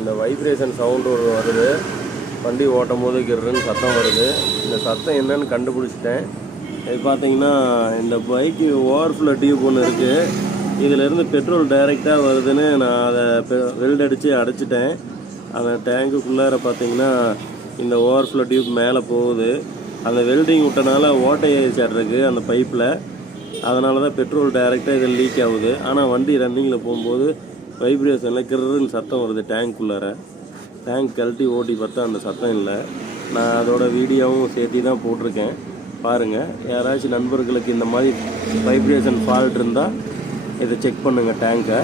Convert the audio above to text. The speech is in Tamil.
இந்த வைப்ரேஷன் சவுண்டு வருது, வண்டி ஓட்டும் போது கிருன்னு சத்தம் வருது. இந்த சத்தம் என்னன்னு கண்டுபிடிச்சிட்டேன். இது பார்த்தீங்கன்னா இந்த பைக்கு ஓவர்ஃப்ளோ டியூப் ஒன்று இருக்குது, இதிலேருந்து பெட்ரோல் டைரெக்டாக வருதுன்னு நான் அதை வெல்ட் அடித்து அடைச்சிட்டேன். அந்த டேங்குக்குள்ளார பார்த்தீங்கன்னா இந்த ஓவர்ஃப்ளோ டியூப் மேலே போகுது. அந்த வெல்டிங் விட்டனால ஓட்டை ஏறிச்சாட்ருக்கு அந்த பைப்பில், அதனால தான் பெட்ரோல் டைரெக்டாக இதில் லீக் ஆகுது. ஆனால் வண்டி ரன்னிங்கில் போகும்போது வைப்ரேஷனில் கிருன்னு சத்தம் வருது டேங்க்குள்ளார. டேங்க் கழட்டி ஓட்டி பார்த்தா அந்த சத்தம் இல்லை. நான் அதோட வீடியோவும் சேர்த்து தான் போட்டிருக்கேன், பாருங்கள். யாராச்சும் நண்பர்களுக்கு இந்த மாதிரி வைப்ரேஷன் ஃபால்ட் இருந்தால் இதை செக் பண்ணுங்கள் டேங்கை.